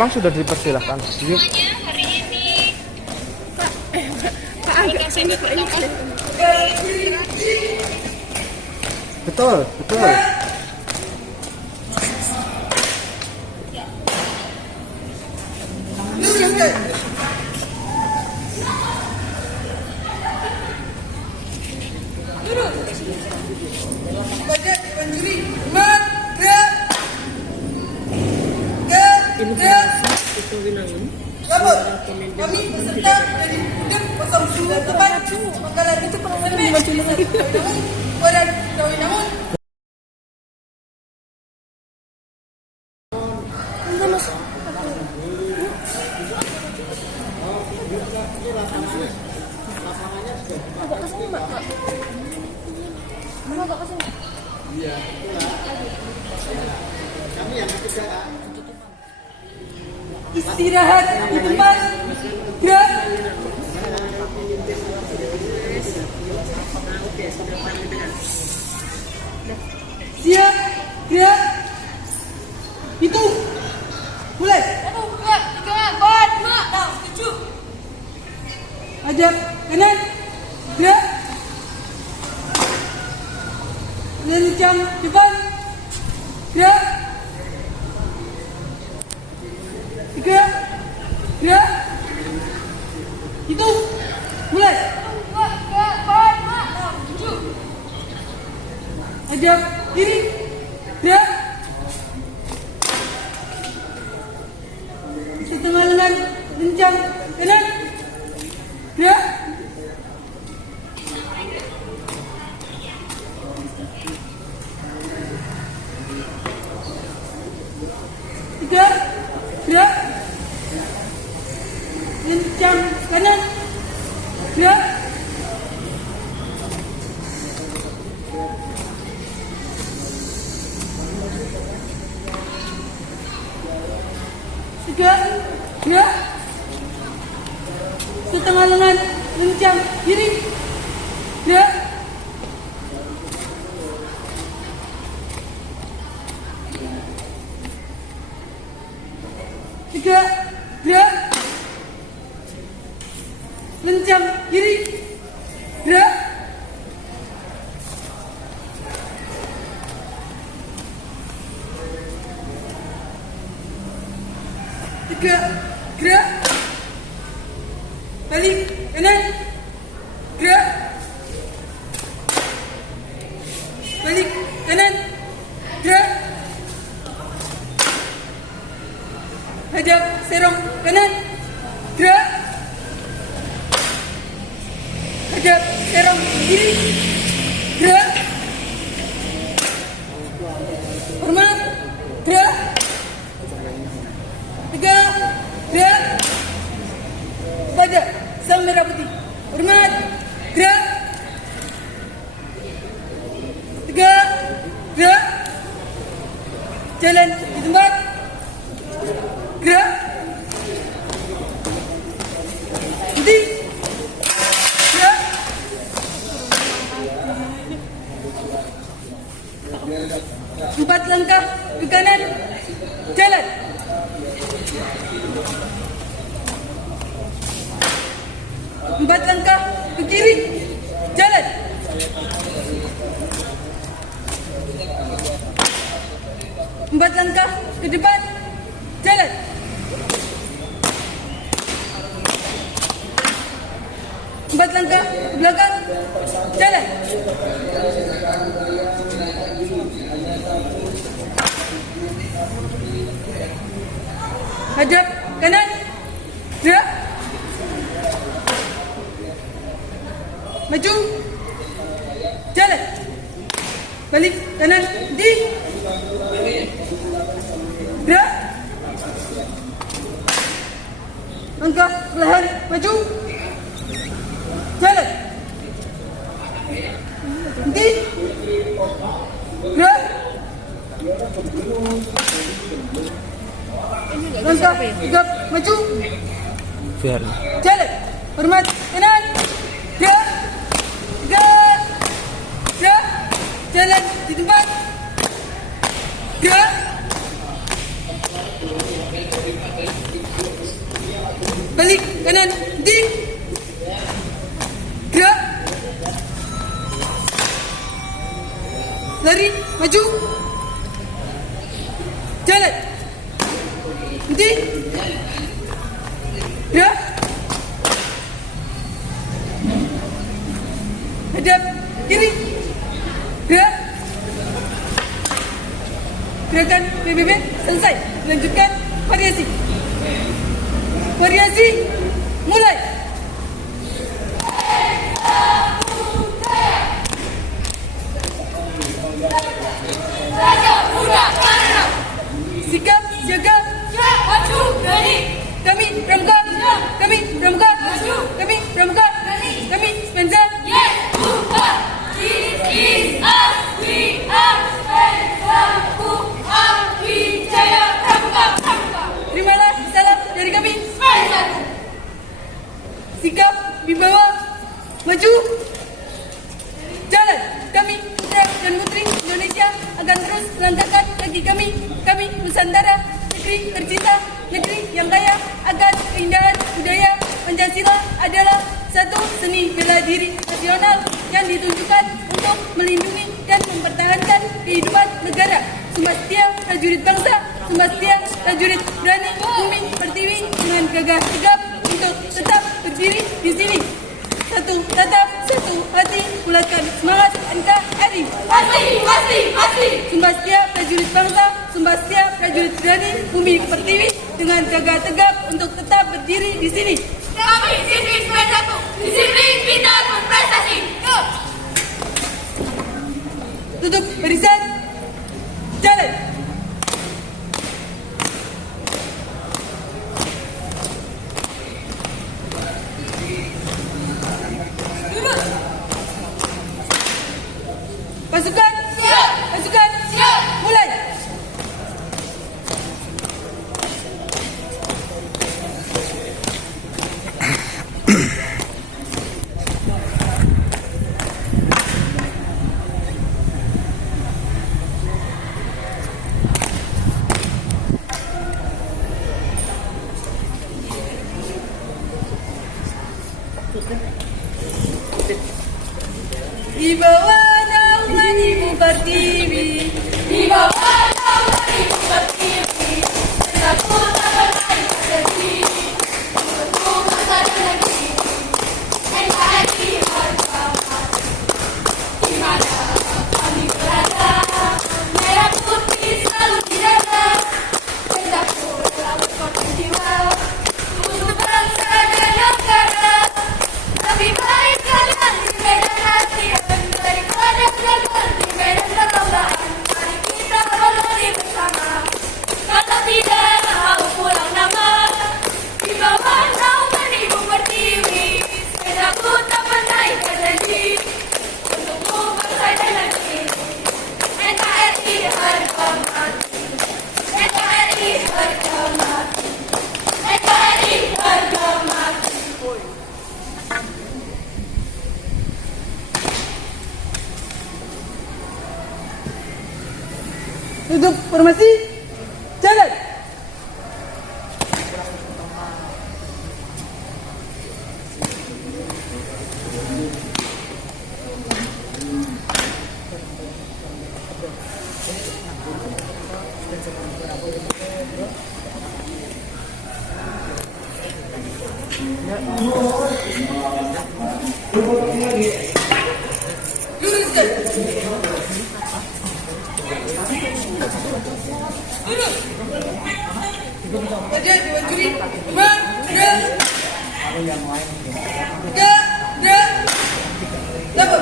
memang sudah dipersilahkan. Semuanya hari ini Kak agak sini Kak ini. Betul, betul. Kami peserta dari Udin 098 Pangkalan itu pengamen Wadah Dawi Namun istirahat di tempat. Gerak. Siap. Gerak. Hitung. Mulai. 1, 2, 3, 4, 5, 6, 7. Hadap kanan. Gerak. Lencang depan. Gerak. 3. Gerak. Hitung. Mulai. 1, 2, 3, 4, 5, 6, 7. Hadap kiri. Gerak. Setengah lengan. Lencang kanan. Gerak. Tiga. Gerak. Lencang kanan. Gerak. Tiga. Gerak. Setengah lengan. Lencang kiri. Gerak. Tiga. Gerak. Lencang kiri. Gerak. Tiga. Gerak. Balik kanan. Gerak. Balik kanan. Gerak. Hadap serong kanan. Gerak. Hadap serong kiri. Gerak. Hormat. Gerak. 3. Gerak. Pada sang merah putih. Hormat. Gerak. 3. Gerak. Jalan di tempat. Gerak. Berhenti. Gerak. Empat langkah ke kanan. Jalan. Empat langkah ke kiri. Jalan. Empat langkah ke depan. Jalan. Empat langkah ke belakang. Jalan. Hadap kanan. Gerak. Maju. Jalan. Balik kanan. Di. Gerak. Langkah perlahan. Maju. Jalan. Henti. Gerak. Langkah tegap. Maju. Biar. Jalan. Hormat kanan. Gerak. Gerak. Gerak. Jalan di tempat. Gerak. kanan, henti. Gerak. Lari, maju. Jalan. Henti. Gerak. Hadap kiri. Gerak. Gerakan PBB selesai. Lanjutkan variasi. Variasi mulai. Raja muda mana? Sikap jaga. Maju berani. Kami Pramuka. Kami Pramuka. Maju. Kami Pramuka. Kami Spencer. Yes, Buka. This is us. We are Pramuka. Wijaya Pramuka. Terimalah salam dari kami. Spencer. Sikap wibawa. Maju. Jalan. Kami putra dan putri Indonesia akan terus melangkahkan kaki kami. Kami Nusantara, negeri tercinta, negeri yang kaya akan keindahan budaya. Pancasila adalah satu seni bela diri nasional yang ditunjukkan untuk melindungi dan mempertahankan kehidupan negara. Sumpah setia prajurit bangsa, sumpah setia prajurit berani bumi pertiwi dengan gagah tegap untuk tetap berdiri di sini. Satu tatap, satu hati, bulatkan semangat NKRI. Pasti. Sumpah setia prajurit bangsa, sumpah setia prajurit berani bumi pertiwi dengan gagah tegap untuk tetap berdiri di sini. Kami siswi 91. Disiplin, pintar, berprestasi. Go. Tutup barisan. Jalan. Pasukan. Siap. Pasukan. Siap. Mulai. Di bawah naungan Ibu Pertiwi, Di bawah naungan Ibu Pertiwi, bersatu tak pernah terjadi. Untuk bangsa dan negeri, NKRI harga mati. Di mana kami berada, merah putih selalu di dada. Bersatu selalu berkorban jiwa, untuk bangsa dan negara. Lebih baik kalian di medan hati daripada gagal di medan perlombaan. Mari kita berlari bersama, kata tidak mau pulang nama. Di bawah naungan Ibu Pertiwi, sepedaku tak pernah ikat janji. Untukmu bangsa dan negeri, NKRI harga mati. NKRI harga mati. NKRI harga mati. duduk formasi. Jalan. Luruskan. Duduk. Wajah diwajuri. Gerak. Lapor.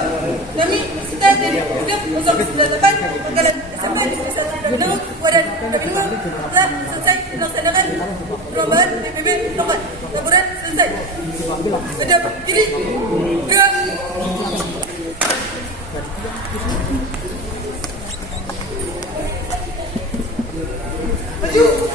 Kami kita dari Udep 098 Pangkalan SMP Desa Daun Wadan Dabingu telah selesai melaksanakan perlombaan PBB Lompat. Laporan selesai. Hadap kiri. Gerak. Maju.